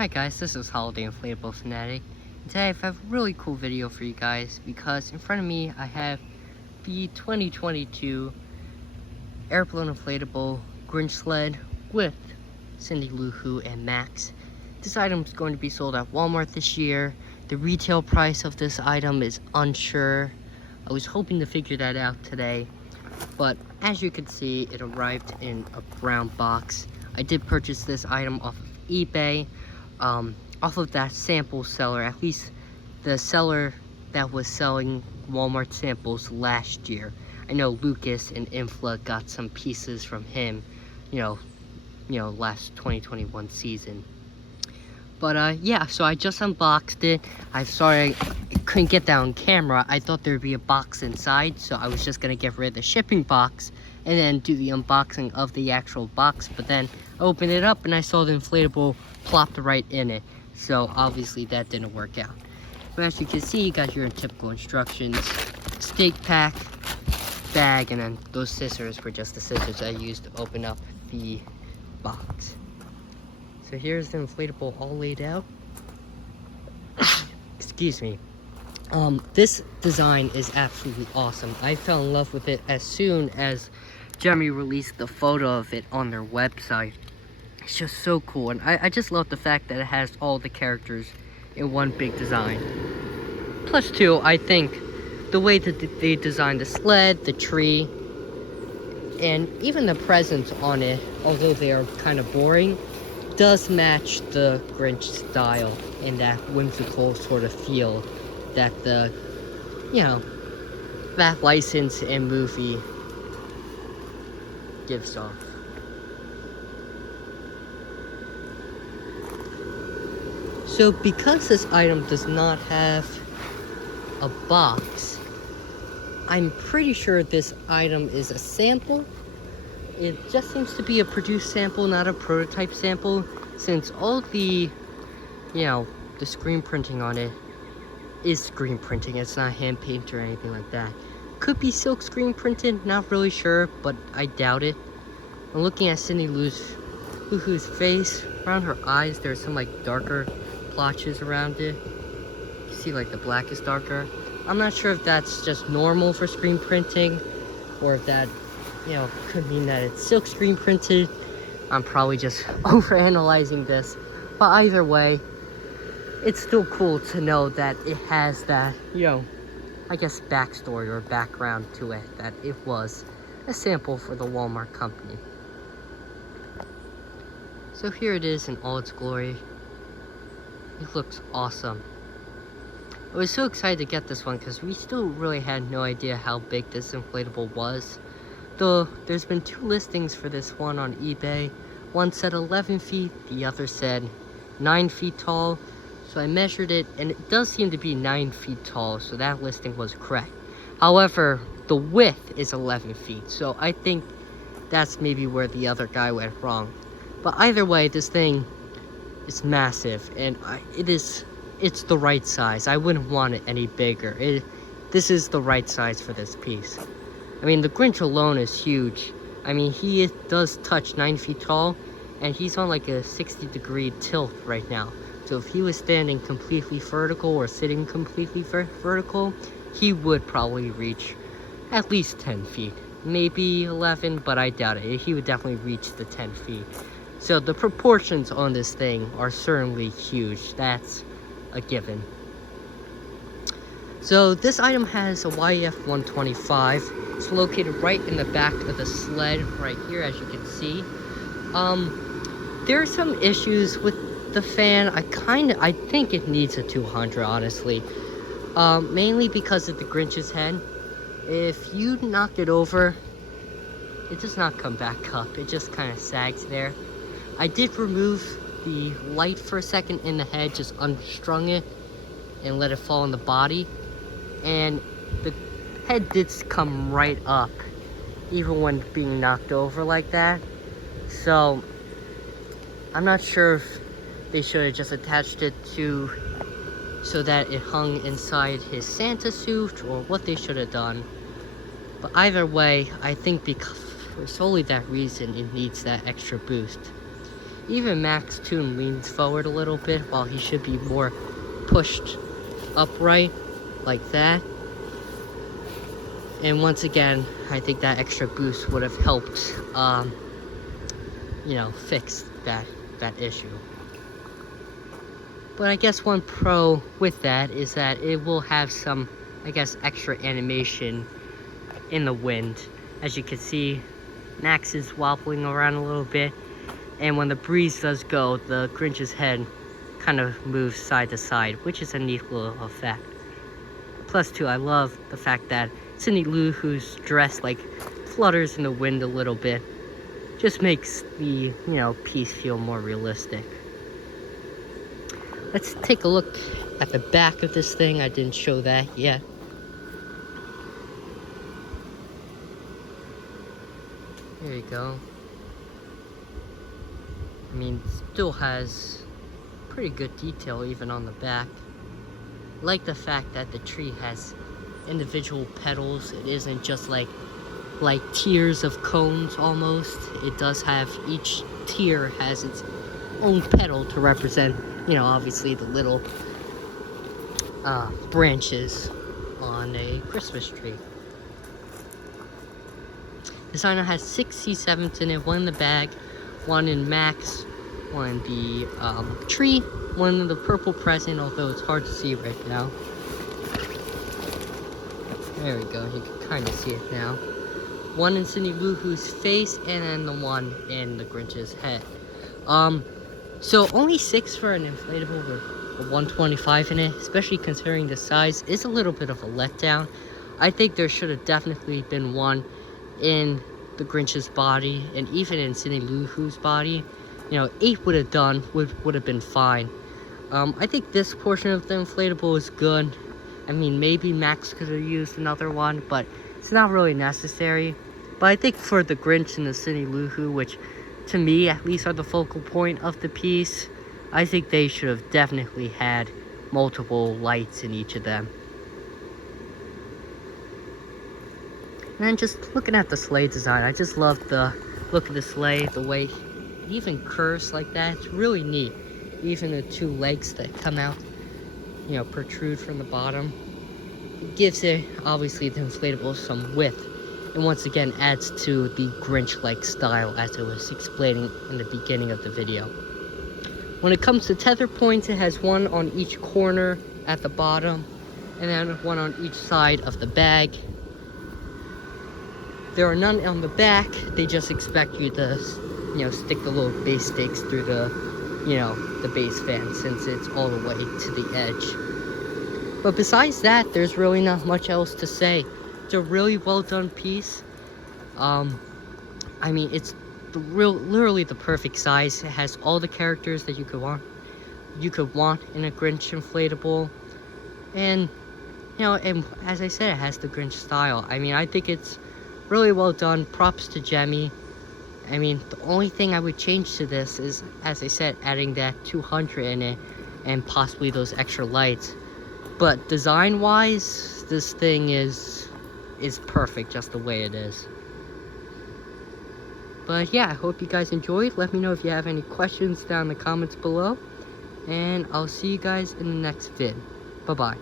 Hi guys, this is Holiday Inflatable Fanatic. Today I have a really cool video for you guys because in front of me I have the 2022 Airblown Inflatable Grinch Sled with Cindy Lou Who and Max. This item is going to be sold at Walmart this year. The retail price of this item is unsure. I was hoping to figure that out today, but as you can see, it arrived in a brown box. I did purchase this item off of eBay. Off of that sample seller, at least the seller that was selling Walmart samples last year. I know Lucas and Infla got some pieces from him, last 2021 season. But yeah, so I just unboxed it. I'm sorry I couldn't get that on camera. I thought there'd be a box inside, so I was just gonna get rid of the shipping box and then do the unboxing of the actual box. But then I opened it up and I saw the inflatable plopped right in it. So obviously that didn't work out. But as you can see, you got your typical instructions: steak pack, bag, and then those scissors were just the scissors I used to open up the box. So here's the inflatable all laid out. Excuse me. This design is absolutely awesome. I fell in love with it as soon as Gemmy released the photo of it on their website. It's just so cool, and I just love the fact that it has all the characters in one big design. Plus two, I think the way that they designed the sled, the tree, and even the presents on it, although they are kind of boring, does match the Grinch style and that whimsical sort of feel that that license and movie gives off. So because this item does not have a box, I'm pretty sure this item is a sample. It just seems to be a produced sample, not a prototype sample, since all the, the screen printing on it is screen printing. It's not hand painted or anything like that. Could be silk screen printed, not really sure, but I doubt it. I'm looking at Cindy Lou Who's face. Around her eyes, there's some darker blotches around it. You see the black is darker. I'm not sure if that's just normal for screen printing or if that could mean that it's silk screen printed. I'm probably just overanalyzing this, but either way, it's still cool to know that it has that, I guess backstory or background to it, that it was a sample for the Walmart company. So here it is in all its glory. It looks awesome. I was so excited to get this one because we still really had no idea how big this inflatable was. Though there's been two listings for this one on eBay. One said 11 feet, the other said 9 feet tall. So I measured it and it does seem to be 9 feet tall, so that listing was correct. However, the width is 11 feet, so I think that's maybe where the other guy went wrong. But either way, this thing is massive and it's the right size. I wouldn't want it any bigger. This is the right size for this piece. I mean, the Grinch alone is huge. I mean, he does touch 9 feet tall, and he's on a 60-degree tilt right now. So if he was standing completely vertical or sitting completely vertical, he would probably reach at least 10 feet. Maybe 11, but I doubt it. He would definitely reach the 10 feet. So the proportions on this thing are certainly huge. That's a given. So this item has a YF 125. It's located right in the back of the sled right here, as you can see. There are some issues with the fan. I think it needs a 200, honestly. Mainly because of the Grinch's head. If you knock it over, it does not come back up. It just kind of sags there. I did remove the light for a second in the head, just unstrung it and let it fall on the body. And the head did come right up, even when being knocked over like that. So I'm not sure if they should have just attached it so that it hung inside his Santa suit, or what they should have done. But either way, I think because for solely that reason, it needs that extra boost. Even Max Toon leans forward a little bit while he should be more pushed upright like that. And once again, I think that extra boost would have helped, you know, fix that issue. But I guess one pro with that is that it will have some, I guess, extra animation in the wind. As you can see, Max is wobbling around a little bit, and when the breeze does go, the Grinch's head kind of moves side to side, which is a neat little effect. Plus, too, I love the fact that Cindy Lou, who's dressed like, flutters in the wind a little bit. Just makes the, you know, piece feel more realistic. Let's take a look at the back of this thing. I didn't show that yet. There you go. I mean, still has pretty good detail even on the back. I like the fact that the tree has individual petals. It isn't just like tiers of cones almost. It does have, each tier has its own petal to represent, you know, obviously the little branches on a Christmas tree. Designer has 6 C7s in it, 1 in the bag, 1 in Max, 1 in the tree, 1 in the purple present, although it's hard to see right now. There we go, you can kind of see it now. 1 in Cindy Lou Who's face, and then the 1 in the Grinch's head. So only 6 for an inflatable with a 125 in it, especially considering the size, is a little bit of a letdown. I think there should have definitely been 1 in the Grinch's body, and even in Cindy Lou Who's body. You know, 8 would have done, would have been fine. I think this portion of the inflatable is good. I mean, maybe Max could have used another one, but it's not really necessary. But I think for the Grinch and the Cindy Lou Who, which to me at least are the focal point of the piece, I think they should have definitely had multiple lights in each of them. And then just looking at the sleigh design, I just love the look of the sleigh, the way it even curves like that. It's really neat. Even the 2 legs that come out, you know, protrude from the bottom. It gives it, obviously, the inflatable some width. And once again, adds to the Grinch-like style, as I was explaining in the beginning of the video. When it comes to tether points, it has 1 on each corner at the bottom, and then 1 on each side of the bag. There are none on the back. They just expect you to, you know, stick the little base stakes through the, you know, the base fan, since it's all the way to the edge. But besides that, there's really not much else to say. It's a really well done piece. I mean, it's literally the perfect size. It has all the characters that you could want in a Grinch inflatable, and you know, and as I said, it has the Grinch style. I mean, I think it's really well done. Props to Gemmy. I mean, the only thing I would change to this is, as I said, adding that 200 in it and possibly those extra lights. But design wise, this thing is perfect just the way it is. But yeah, I hope you guys enjoyed. Let me know if you have any questions down in the comments below, and I'll see you guys in the next vid. Bye bye.